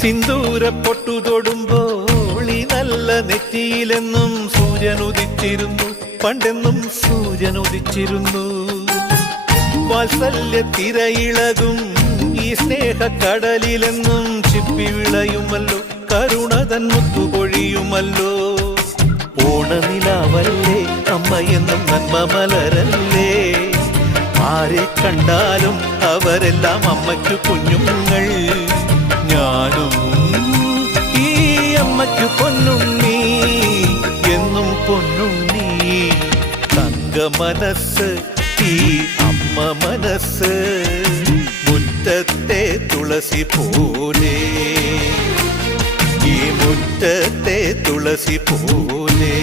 സിന്ദൂര പൊട്ടു തൊടുമ്പോൾ ഈ നല്ല നെറ്റിയിലെന്നും സൂര്യൻ ഉദിച്ചിരുന്നു, പണ്ടെന്നും സൂര്യൻ ഉദിച്ചിരുന്നു. വാത്സല്യ തിരയിളകും ഈ സ്നേഹക്കടലിലെന്നും ചിപ്പി വിളയുമല്ലോ, കരുണതൻ മുത്തുപൊഴിയുമല്ലോ. ഓണനിലാവല്ലേ അമ്മയെന്നും നന്മ മലരല്ലേ, ആരെ കണ്ടാലും അവരെല്ലാം അമ്മയ്ക്കു കുഞ്ഞുങ്ങൾ. ഞാനും ഈ അമ്മയ്ക്കു പൊന്നുണ്ണി, എന്നും പൊന്നുണ്ണി. തങ്ക മനസ്സ് ഈ അമ്മ മനസ്സ്, മുറ്റത്തെ തുളസി പോലെ, ഈ മുറ്റത്തെ തുളസി പോലെ.